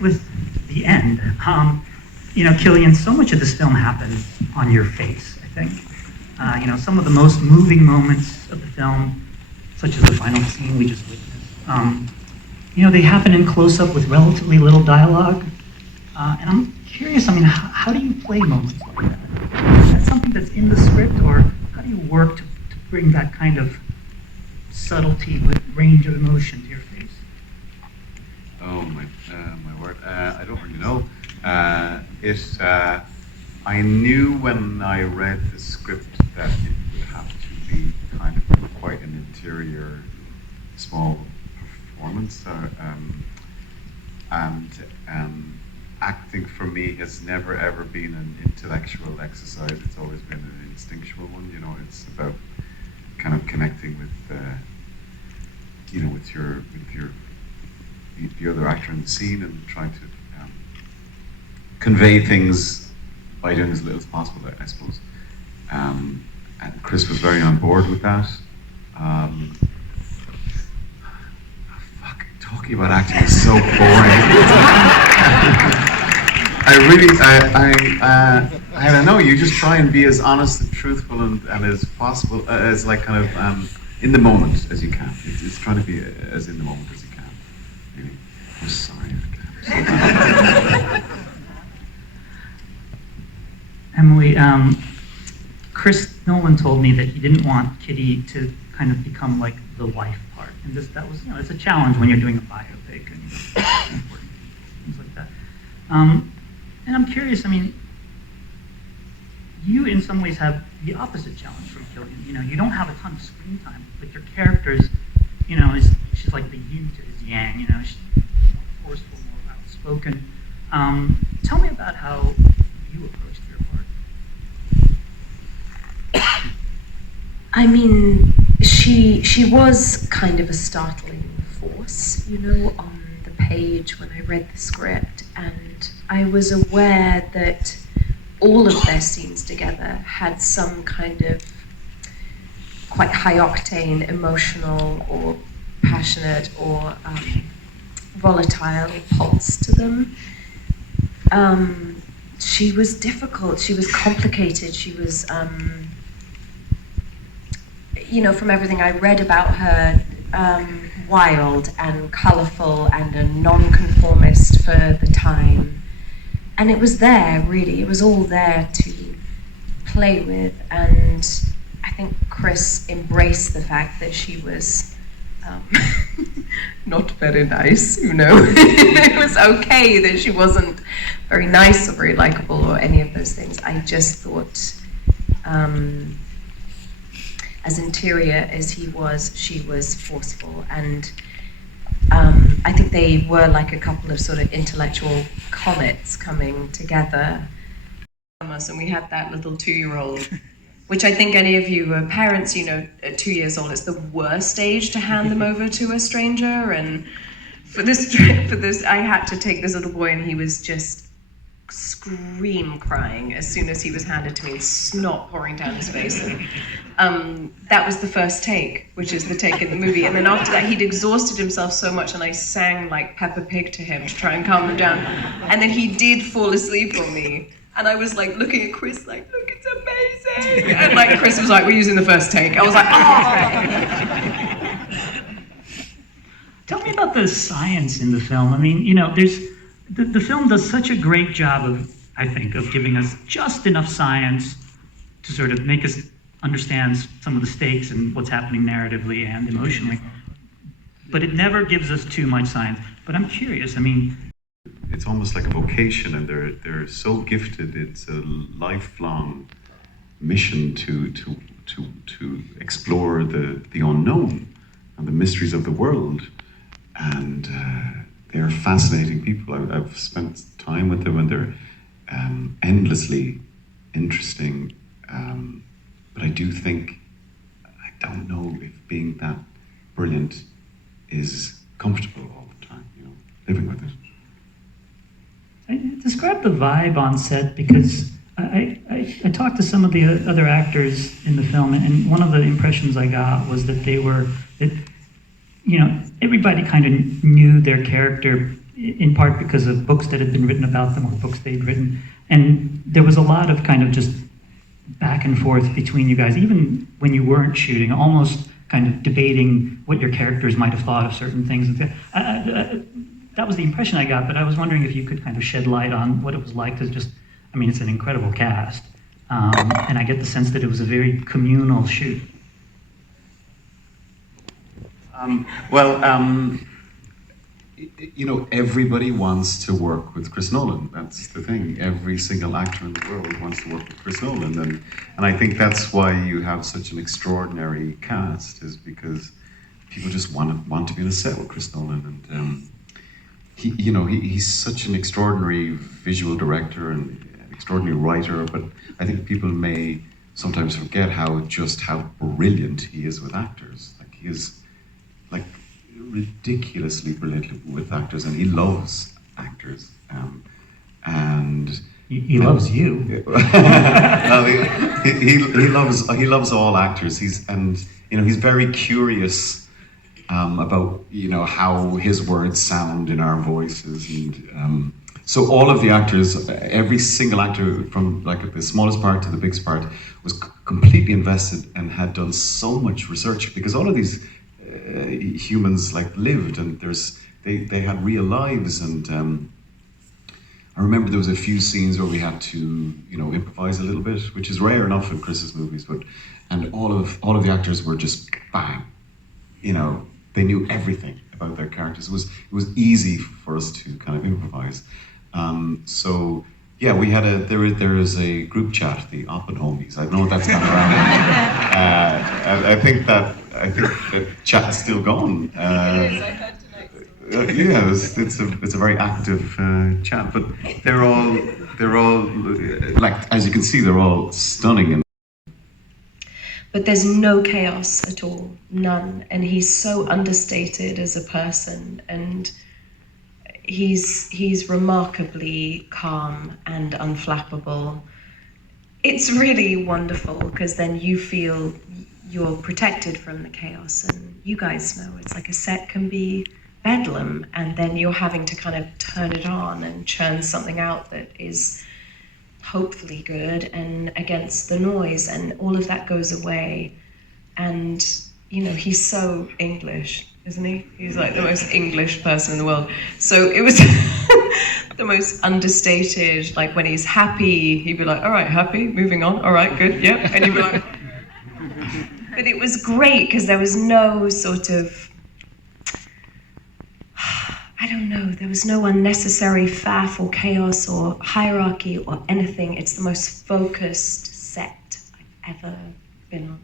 start with the end. Cillian, so much of this film happens on your face, I think. Some of the most moving moments of the film, such as the final scene we just witnessed, they happen in close-up with relatively little dialogue. And I'm curious, how do you play moments like that? Is that something that's in the script, or how do you work to bring that kind of subtlety with range of emotion to your face? Oh, my word. I don't really know. I knew when I read the script that it would have to be kind of quite an interior, small performance. Acting for me has never ever been an intellectual exercise. It's always been an instinctual one. It's about kind of connecting with the other actor in the scene and trying to convey things by doing as little as possible, I suppose. And Chris was very on board with that. Talking about acting is so boring. I don't know, you just try and be as honest and truthful and as possible, as like kind of in the moment as you can. It's trying to be as in the moment as you can. Maybe. I'm sorry. Emily, Chris Nolan told me that he didn't want Kitty to kind of become like the wife part, and that was, it's a challenge when you're doing a biopic and important things like that. And I'm curious. You in some ways have the opposite challenge from Cillian. You don't have a ton of screen time, but your character's, she's like the yin to his yang. She's more forceful, more outspoken. Tell me about how you approached your part. She was kind of a startling force, on the page when I read the script, and I was aware that all of their scenes together had some kind of quite high-octane, emotional or passionate or volatile pulse to them. She was difficult, she was complicated, she was, from everything I read about her, wild and colourful and a non-conformist for the time. And it was there, really, it was all there to play with, and I think Chris embraced the fact that she was not very nice, It was okay that she wasn't very nice or very likable or any of those things. I just thought, as interior as he was, she was forceful, and I think they were like a couple of sort of intellectual comets coming together. And we had that little 2-year-old, which I think any of you are parents, at 2 years old, it's the worst age to hand them over to a stranger. And for this, I had to take this little boy, and he was just scream crying as soon as he was handed to me, snot pouring down his face. And that was the first take, which is the take in the movie. And then after that, he'd exhausted himself so much, and I sang like Peppa Pig to him to try and calm him down. And then he did fall asleep on me. And I was like looking at Chris like, look, it's amazing. And like Chris was like, we're using the first take. I was like, oh. Tell me about the science in the film. There's the film does such a great job of, I think, of giving us just enough science to sort of make us understand some of the stakes and what's happening narratively and emotionally. But it never gives us too much science. But I'm curious, it's almost like a vocation, and they're so gifted. It's a lifelong mission to explore the unknown and the mysteries of the world. And they're fascinating people. I've spent time with them, and they're endlessly interesting. But I do think, I don't know if being that brilliant is comfortable all the time, living with it. Describe the vibe on set, because I talked to some of the other actors in the film, and one of the impressions I got was that everybody kind of knew their character in part because of books that had been written about them or books they'd written. And there was a lot of kind of just back and forth between you guys, even when you weren't shooting, almost kind of debating what your characters might have thought of certain things. That was the impression I got, but I was wondering if you could kind of shed light on what it was like to just, I mean, it's an incredible cast, and I get the sense that it was a very communal shoot. You know, everybody wants to work with Chris Nolan. That's the thing. Every single actor in the world wants to work with Chris Nolan, and I think that's why you have such an extraordinary cast, is because people just want to be on a set with Chris Nolan, and he's such an extraordinary visual director and an extraordinary writer. But I think people may sometimes forget how brilliant he is with actors. Like, he is like ridiculously brilliant with actors, and he loves actors, and he loves you. Well, he loves all actors. He's very curious about how his words sound in our voices, and so all of the actors, every single actor, from like the smallest part to the biggest part, was completely invested and had done so much research, because all of these humans like lived, and they had real lives, and I remember there was a few scenes where we had to improvise a little bit, which is rare enough in Chris's movies, and all of the actors were just bam, they knew everything about their characters. It was easy for us to kind of improvise. So yeah, we had there is a group chat, the 0ppenheimer. I know that's gone around. I think that chat is still going. Yeah, it's a very active chat, but they're all like, as you can see, they're all stunning. But there's no chaos at all, none. And he's so understated as a person, and he's remarkably calm and unflappable. It's really wonderful, because then you feel you're protected from the chaos, and you guys know it's like a set can be bedlam, and then you're having to kind of turn it on and churn something out that is hopefully good and against the noise, and all of that goes away. And he's so English, isn't he? He's like the most English person in the world. So it was the most understated, like when he's happy, he'd be like, all right, happy, moving on, all right, good, yep. And he'd be like, but it was great, because there was no sort of, I don't know, there was no unnecessary faff or chaos or hierarchy or anything. It's the most focused set I've ever been on.